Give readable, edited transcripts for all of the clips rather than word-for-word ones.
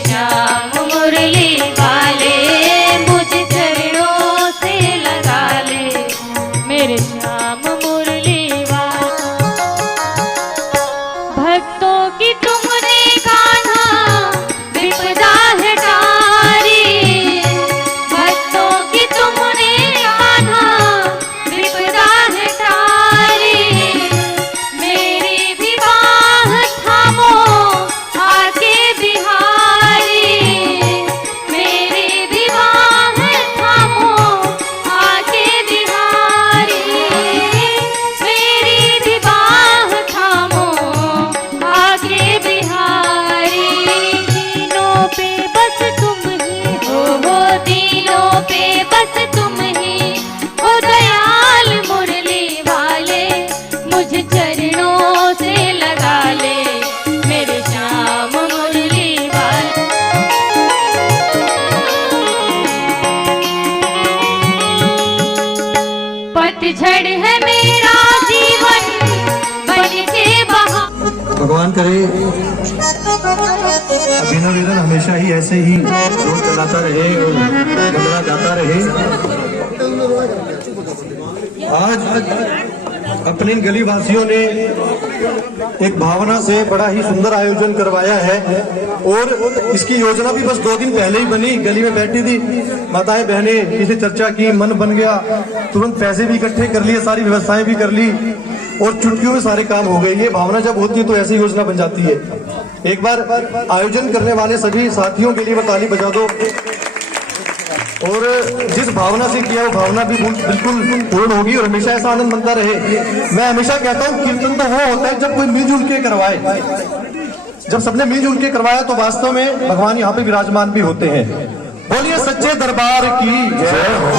श्याम मुरली वाले मुझे चरणों से लगा ले, मेरे श्याम मुरली वाले। भक्तों की तुमने कान्हा विपदा हटारी, भक्तों की तुमने कान्हा विपदा हटारी। मेरी भी बाह थामो आके बिहारी, मेरी भी बाह थामो आके बिहारी, मेरी भी बाह थामो आके बिहारी। तीनों पे बस तुम ही हो, तीनों पे बस तुम ही हो दयाल मुरली वाले, मुझे चरणों से लगा ले, मेरे श्याम मुरली वाले। पतझड़ है मेरा जीवन बन के बहा। भगवान करे अभिनव वेदन हमेशा ही ऐसे ही रोड चलाता रहे और बदला जाता रहे। आज अपने गली वासियों ने एक भावना से बड़ा ही सुंदर आयोजन करवाया है और इसकी योजना भी बस 2 दिन पहले ही बनी। गली में बैठी थी माताएं बहनें, किसी चर्चा की, मन बन गया, तुरंत पैसे भी इकट्ठे कर लिए, सारी व्यवस्थाएं भी कर ली और चुटकियों में सारे काम हो गए। ये भावना जब होती है तो ऐसी योजना बन जाती है। एक बार आयोजन करने वाले सभी साथियों के लिए ताली बजा दो। और जिस भावना से किया वो भावना भी बिल्कुल पूर्ण होगी और हमेशा ऐसा आनंद बनता रहे। मैं हमेशा कहता हूँ कीर्तन तो वो होता है जब कोई मिलजुल के करवाए। जब सबने मिलजुल के करवाया तो वास्तव में भगवान यहाँ पे विराजमान भी होते हैं। बोलिए सच्चे दरबार की जय हो।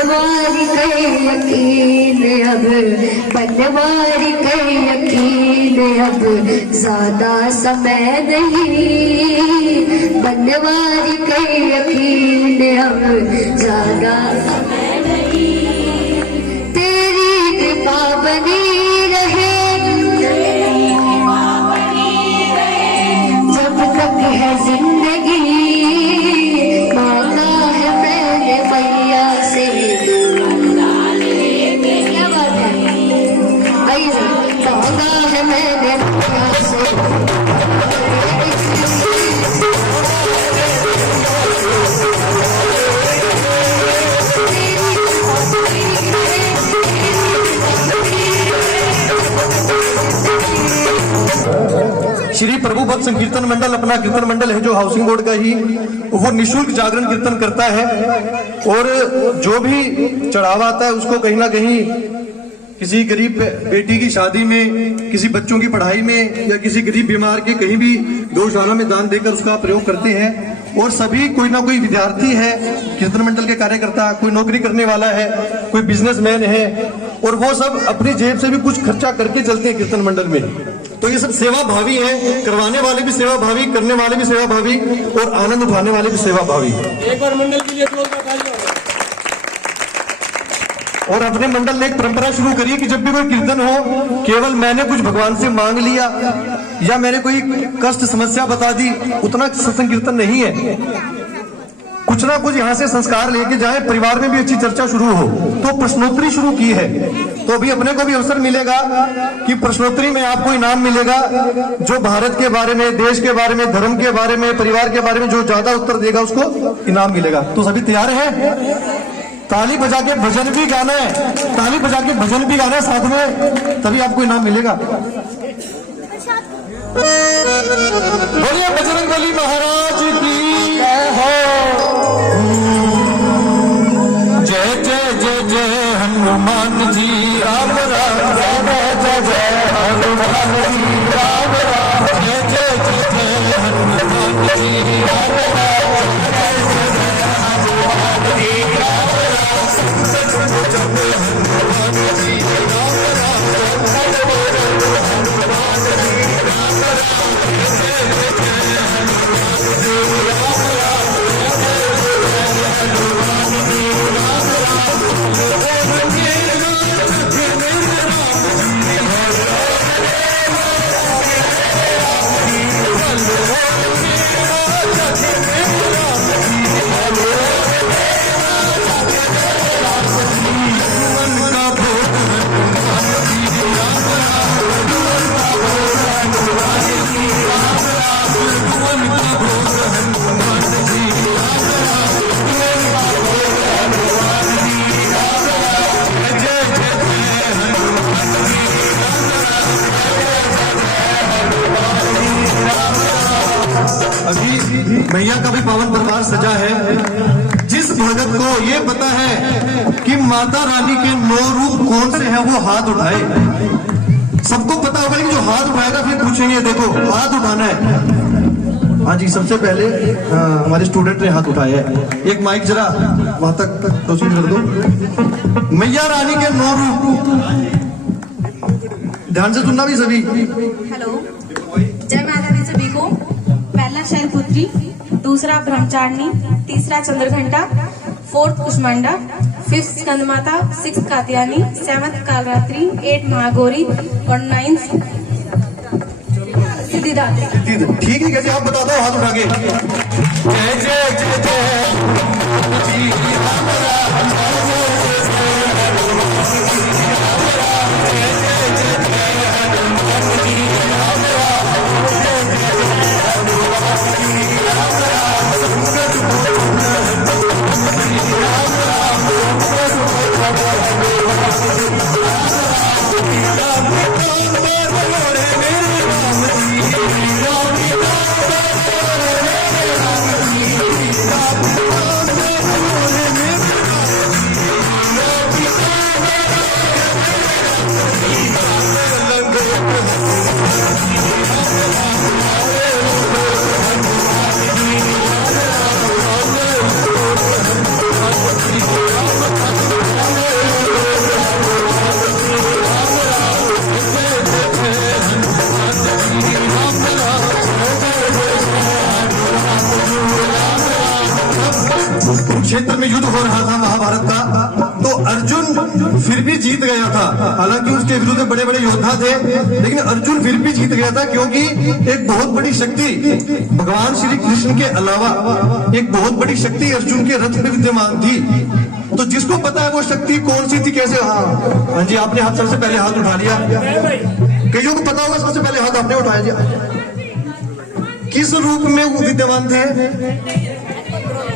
बनवारी के यकीन अब, बनवारी के यकीन अब ज्यादा समय नहीं, बनवारी के यकीन अब ज्यादा समय नहीं। तेरी कृपा बनी रहे, जब तक है जिंदगी, मांगा है मैंने मैया से। क्या बात है, आइए, मांगा है मैंने मैया से। श्री प्रभु भक्त संकीर्तन मंडल अपना कीर्तन मंडल है जो हाउसिंग बोर्ड का ही, वो निःशुल्क जागरण कीर्तन करता है। और जो भी चढ़ावा आता है उसको कहीं ना कहीं किसी गरीब बेटी की शादी में, किसी बच्चों की पढ़ाई में, या किसी गरीब बीमार के कहीं भी गौशाला में दान देकर उसका प्रयोग करते हैं। और सभी कोई ना कोई विद्यार्थी है, कीर्तन मंडल के कार्यकर्ता, कोई नौकरी करने वाला है, कोई बिजनेसमैन है, और वो सब अपनी जेब से भी कुछ खर्चा करके चलते हैं कीर्तन मंडल में। तो ये सब सेवा भावी है, करवाने वाले भी सेवा भावी, करने वाले भी सेवा भावी, और आनंद उठाने वाले भी सेवा भावी। एक बार मंडल के लिए जोरदार तालियां। और अपने मंडल ने एक परंपरा शुरू करी है कि जब भी कोई कीर्तन हो, केवल मैंने कुछ भगवान से मांग लिया या मैंने कोई कष्ट समस्या बता दी, उतना सत्संग कीर्तन नहीं है। कुछ ना कुछ यहाँ से संस्कार लेके जाए, परिवार में भी अच्छी चर्चा शुरू हो। तो प्रश्नोत्तरी शुरू की है, तो अभी अपने को भी अवसर मिलेगा कि प्रश्नोत्तरी में आपको इनाम मिलेगा। जो भारत के बारे में, देश के बारे में, धर्म के बारे में, परिवार के बारे में जो ज्यादा उत्तर देगा उसको इनाम मिलेगा। तो सभी तैयार हैं? ताली बजा के भजन भी गाना है, ताली बजा के भजन भी गाना है साथ में, तभी आपको इनाम मिलेगा। बोलिए बजरंगबली महाराज की जय हो। जय जय जय जय हनुमान जी राम राम, जय जय जय हनुमान जी राम राम, जय जय जय जय हनुमान जी राम राम, जय जय जय हनुमान जी राम राम, संकट जब हनुमान जी राम राम, संकट जब हनुमान जी राम राम, जय जय जय हनुमान जी राम राम, जय जय जय हनुमान जी राम राम। अभी मैया का भी पावन दरबार सजा है। जिस भगत को ये पता है कि माता रानी के 9 रूप कौन से हैं, वो हाथ उठाए। सबको पता होगा कि जो हाथ उठाएगा फिर पूछेंगे, देखो हाथ उठाना है। हाँ जी, सबसे पहले हमारे स्टूडेंट ने हाथ उठाया है। एक माइक जरा वहां तक कोशिश कर दो। मैया रानी के 9 रूप, ध्यान से सुनना भी सभी। हेलो, जय माता दी सभी को। पहला शैलपुत्री, दूसरा ब्रह्मचारिणी, तीसरा Chandraghanta, 4th Kushmanda, 5th Skandamata, 6th Katyayani, 7th Kalratri, 8th Mahagauri और 9th सिद्धिदात्री। ठीक है, कैसे आप बता दो हाथ उठा के। जय जय जय जय राम राम, भी जीत गया था। हालांकि उसके विरुद्ध बड़े बड़े योद्धा थे, लेकिन अर्जुन फिर भी जीत गया था, क्योंकि एक बहुत बड़ी शक्ति भगवान श्री कृष्ण के अलावा एक बहुत बड़ी शक्ति अर्जुन के रथ में विद्यमान थी। तो जिसको पता है वो शक्ति कौन सी थी, कैसे। हाँ जी, आपने हाथ सबसे पहले हाथ उठा लिया। कईयों को पता होगा, सबसे पहले हाथ आपने उठाया जी। किस रूप में वो विद्यमान थे?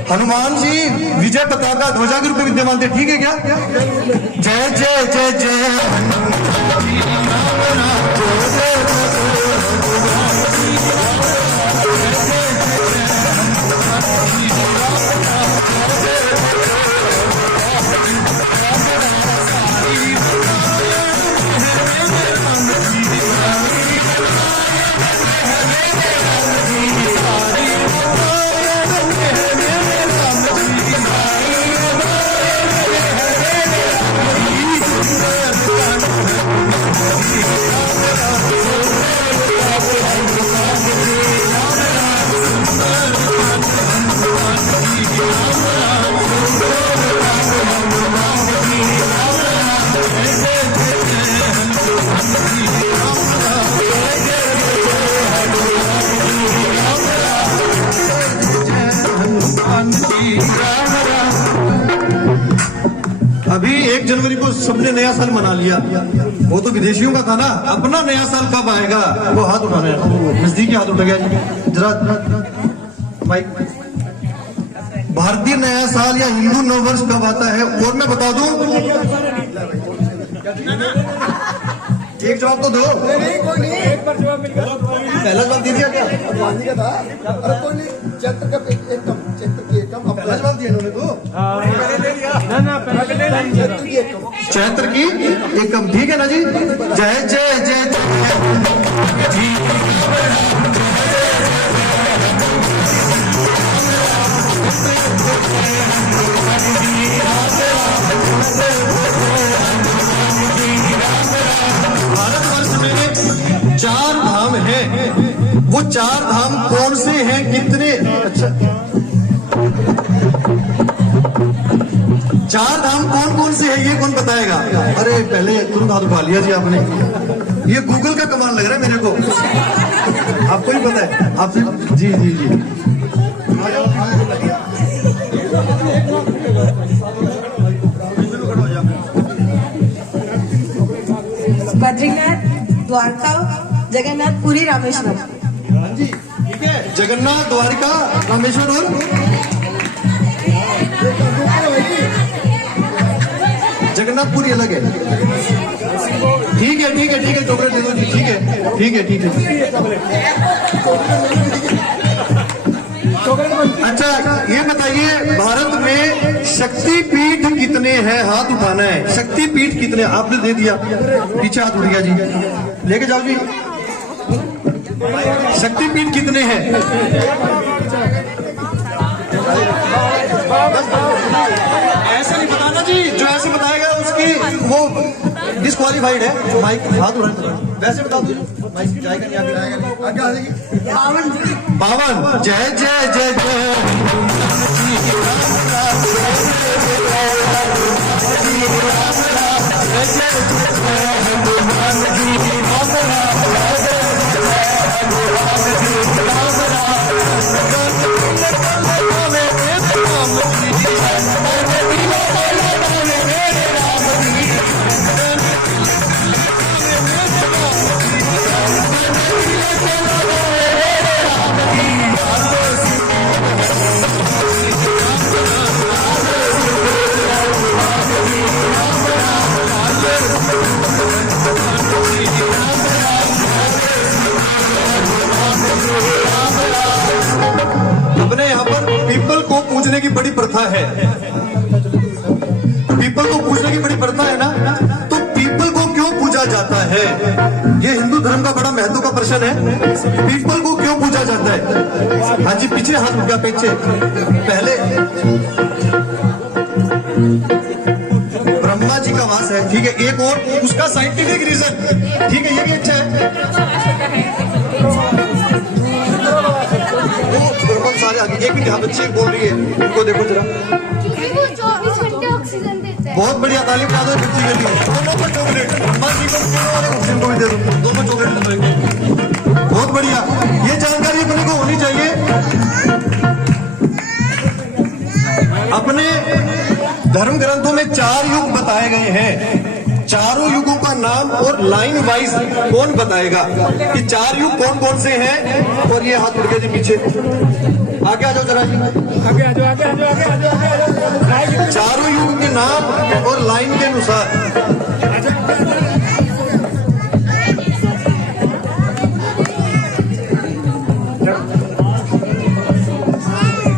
हनुमान जी विजय पताका ध्वजा के रूप में विद्यमान थे। ठीक है क्या? जय जय जय जय अभी 1 जनवरी को सबने नया साल मना लिया। वो तो विदेशियों का था ना। अपना नया साल कब आएगा? वो हाथ उठाना है, नजदीकी हाथ उठ गया जी जरा माइक। भारतीय नया साल या हिंदू नववर्ष कब आता है? और मैं बता दूं, एक जवाब तो दो। पहला जवाब दे दिया क्या? गांधी का था। अरे कोई नहीं, चैत्र का एकम, चैत्र की एकम। पहला जवाब दिया इन्होंने तो। चैत्र की एकम, ठीक है ना जी। जय जय जय भारतवर्ष में 4 धाम हैं। वो 4 धाम कौन से हैं, कितने? अच्छा, 4 धाम कौन कौन से हैं ये कौन बताएगा? अरे पहले तुरंत हाथ उठा लिया जी आपने। ये गूगल का कमाल लग रहा है मेरे को। आपको ही पता है? आपसे जी जी जी। बद्रीनाथ, द्वारका, जगन्नाथ, पुरी, रामेश्वर। हाँ जी, ठीक है। जगन्नाथ, द्वारिका, रामेश्वर और जगन्नाथपुरी अलग है। ठीक है ठीक है ठीक है, चॉकलेट दे दो जी। ठीक है ठीक है ठीक है। अच्छा ये बताइए, भारत में शक्तिपीठ कितने हैं? हाथ उठाना है। शक्तिपीठ कितने? आपने दे दिया, पीछे हाथ उठ गया जी। लेके जाओ जी। शक्तिपीठ कितने हैं? ऐसे नहीं बताना जी, जो ऐसे बताएगा उसकी वो डिस्क्वालीफाइड है। माइक हाथ उठा, वैसे बता दो। माइक जाएगा नहीं, आगे जाएगा। आगे आ जाएगी। 52। जय जय जय अपने यहाँ पर पीपल को पूजने की बड़ी प्रथा है। पीपल को पूजने की बड़ी प्रथा है ना, तो पीपल को क्यों पूजा जाता है? ये हिंदू धर्म का बड़ा महत्व का प्रश्न है। पीपल को क्यों पूजा जाता है? हाँ जी, पीछे हाथ उठा, पीछे। पहले ब्रह्मा जी का वास है, ठीक है। एक और उसका साइंटिफिक रीजन, ठीक है, ये भी अच्छा है। सारे आगे एक मिनट, यहाँ बच्चे बोल रही है, उनको देखो जरा। क्योंकि वो 24 घंटे ऑक्सीजन देता है। बहुत बढ़िया, ताली बजा दो बच्ची के लिए। दोनों को चॉकलेट, हनुमान जी को भी दे दो और हुसैन को भी दे दो, दोनों चॉकलेट दे दो एक। बहुत बढ़िया, ये जानकारी अपने को होनी चाहिए। अपने धर्म ग्रंथों में 4 युग बताए गए हैं। चारों युगों का नाम और लाइन वाइज कौन बताएगा कि 4 युग कौन कौन से हैं? और ये हाथ उड़ गए जी पीछे, आगे आ जाओ जरा जी, आगे आ जाओ, आगे आ जाओ, आगे आ जाओ, आगे आ जाओ। चारों युग के नाम और लाइन के अनुसार।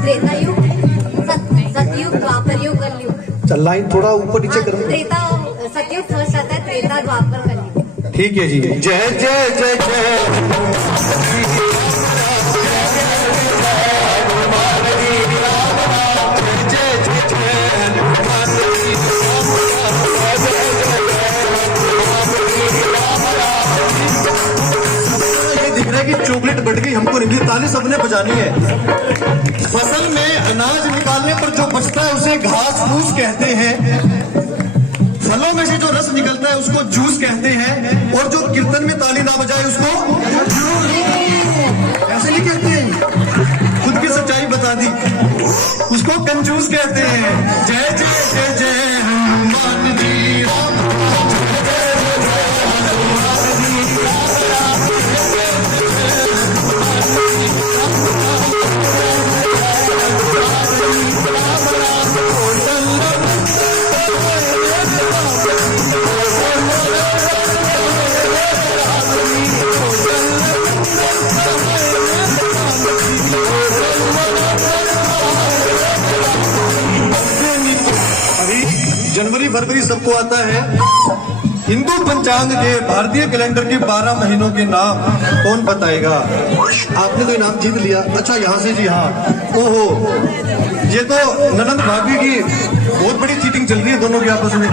त्रेता युग, सतयुग, द्वापर युग, कलयुग। चल लाइन थोड़ा ऊपर नीचे करो। त्रेता सतयुग फर्स्ट आता है, त्रेता द्वापर कलयुग। ठीक है जी। जय जय जय जय कि चॉकलेट बढ़ गई, हमको नहीं, ताली सबने बजानी है। फसल में अनाज निकालने पर जो बचता है उसे घास फूस कहते हैं। फलों में से जो रस निकलता है उसको जूस कहते हैं। और जो कीर्तन में ताली ना बजाए उसको ऐसे नहीं कहते, खुद की सच्चाई बता दी, उसको कंजूस कहते हैं। जय जय जय जय हनुमान जी राम, जनवरी फरवरी सबको आता है। हिंदू पंचांग के भारतीय कैलेंडर के 12 महीनों के नाम कौन बताएगा? आपने तो इनाम जीत लिया। अच्छा यहाँ से जी, हाँ, ओहो, ये तो ननंद भाभी की बहुत बड़ी चीटिंग चल रही है दोनों की आपस में।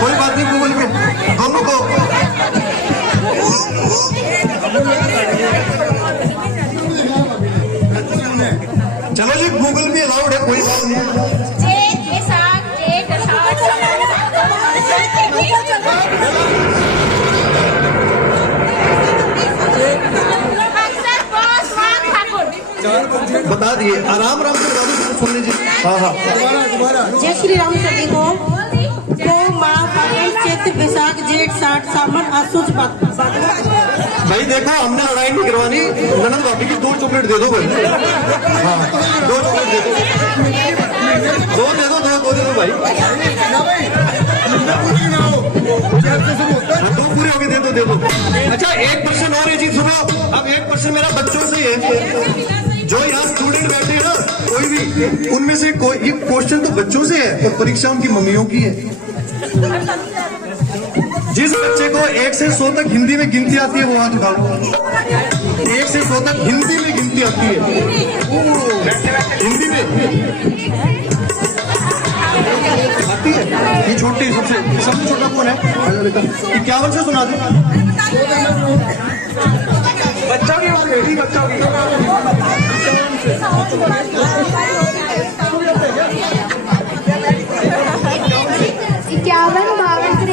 कोई बात नहीं, गूगल पे दोनों को। चलो जी, गूगल पे अलाउड है, कोई बात नहीं। बता दिए, आराम आराम से बता दो, सुन लीजिए। हाँ हाँ, जय श्री राम सभी को। माह फागुन चैत्र वैशाख जेठ साठ सावन आसुज भाई देखो, हमने लड़ाई नहीं करवानी। ननद भाभी की 2 चॉकलेट दे दो भाई। हाँ, 2 चॉकलेट दे दो, 2 दे दो, 2 दे दो भाई। 2 पूरे हो गए, दे दो, दे दो। अच्छा, 1% और ये चीज सुनो। अब 1% मेरा बच्चों से है। जो यहाँ स्टूडेंट बैठे हैं ना, कोई भी उनमें से कोई, ये क्वेश्चन तो बच्चों से है और परीक्षा उनकी मम्मियों की है। जिस बच्चे को 1 से 100 तक हिंदी में गिनती आती है वो हाथ उठाओ। 1 से 100 तक हिंदी में गिनती आती है, हिंदी में आती है। ये छोटी सबसे छोटा कौन है? 51 से सुना दे। बच्चों की बच्चों की 51, 52, 53, 54, 55,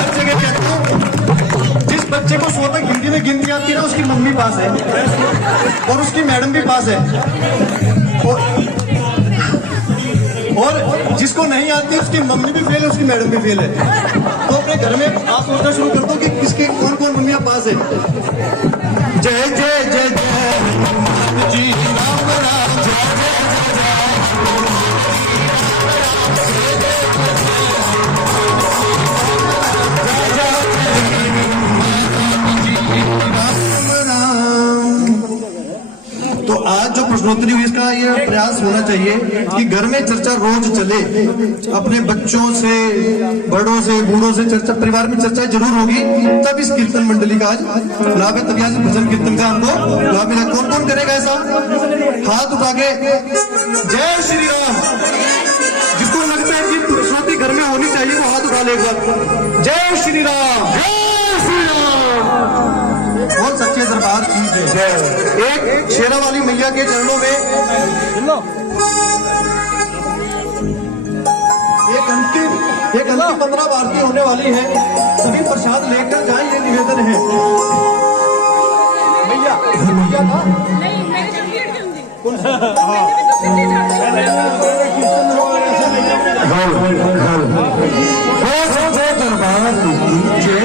56, 57, 100 तक हिंदी में गिनती आती है ना, उसकी मम्मी पास है और उसकी मैडम भी पास है। और जिसको नहीं आती उसकी मम्मी भी फेल है, उसकी मैडम भी फेल है। तो अपने घर में आप सोचना शुरू कर दो कि किसके कौन कौन मम्मियां पास है। जय जय जय जय जी राम राम, जय तो आज जो प्रश्नोत्तरी हुई इसका ये प्रयास होना चाहिए कि घर में चर्चा रोज चले, अपने बच्चों से, बड़ों से, बूढ़ों से चर्चा, परिवार में चर्चा जरूर होगी, तब इस कीर्तन मंडली का आज लाभ है, तभी आज भजन कीर्तन का हमको लाभ मिला। कौन कौन करेगा ऐसा? हाथ उठा के जय श्री राम। जिसको लगता है कि प्रश्नोत्तरी घर में होनी चाहिए वो हाथ उठा लेगा। जय श्री राम, जय श्री राम। बहुत सच्चे दरबार की जय। एक शेरा वाली मैया के चरणों में एक अंतिम 15 आरती होने वाली है, सभी प्रसाद लेकर जाए, ये निवेदन है। मैया ना दरबार की जय।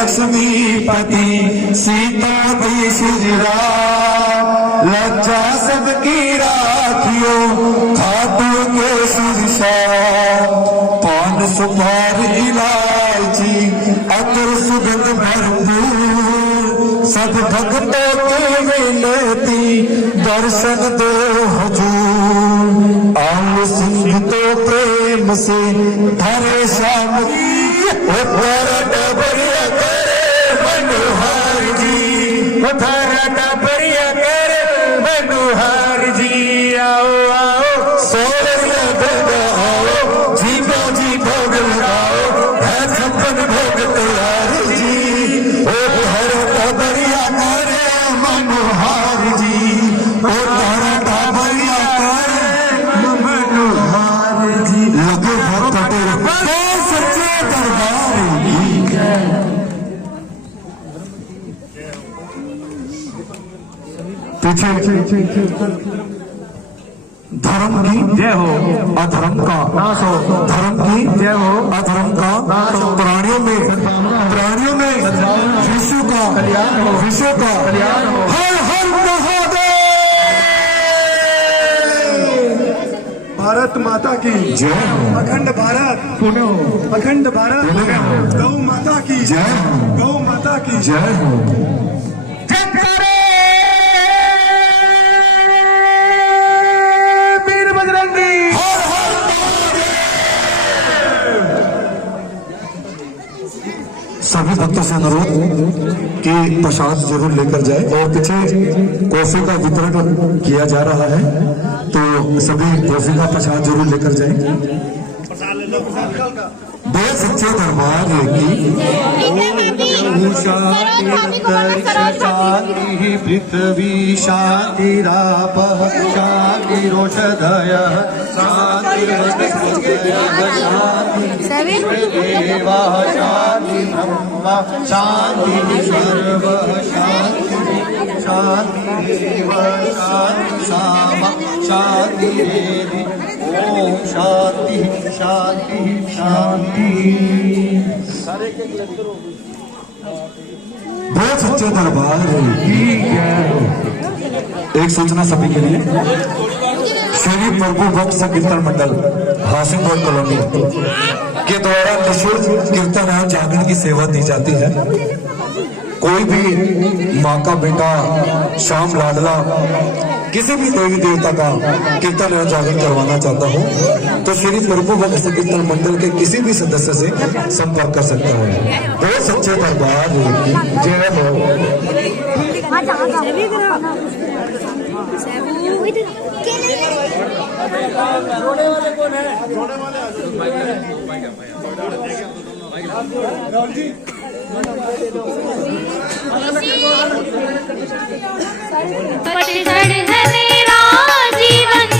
लक्ष्मीपति सीतापति श्री राम लज्जा सबकी राखियो खातू के सुरसा पान सुपारी इलायची अतर सुगंध भरपूर सब भक्तों की विनती दर्शन दो हुजूर आओ सिंह तो प्रेम से भरे श्याम बढ़िया करे मनोहर जी बढ़िया करे मनोहर जी आओ आओ सोनिया भोग आओ जीवा जी भोग लगाओ है छप्पन भोग तैयार जी ओ भरत बढ़िया करे मनोहर जी ओ भरत बढ़िया करे मनोहर जी लगे भक्त तेरे सच्चे दरबार पीछे धर्म की जय हो अधर्म का नाश हो धर्म की जय हो अधर्म का नाश हो प्राणियों में विश्व का हर हर महादेव भारत माता की जय हो अखंड भारत पुनो अखंड भारत पुनो गौ माता की जय हो गौ माता की जय हो वीर बजरंगी सभी भक्तों से अनुरोध कि प्रसाद जरूर लेकर जाए और पीछे कॉफी का वितरण किया जा रहा है तो सभी कॉफी का प्रसाद जरूर लेकर जाए बोल सच्चे दरबार की शांति पृथ्वी शांतिरापः शांतिरोषधयः शांतिदेवाः शांति ब्रह्म शांति सर्वः शांति शांतिरेव शांति सामा शांति देवी ओम शांति शांति शांति। बोल सच्चे दरबार की एक सूचना सभी के लिए श्री प्रभु भक्त संकीर्तन मंडल हासिमपुर कॉलोनी के द्वारा निःशुल्क कीर्तन एवं जागरण की सेवा दी जाती है। कोई भी माँ का बेटा शाम लाडला किसी भी देवी देवता का कीर्तन एवं जागरण करवाना चाहता हो तो श्री प्रभु भक्त संकीर्तन मंडल के किसी भी सदस्य से संपर्क कर सकता है। बहुत सच्चे दरबार की जय हो। पतझड़ है मेरा जीवन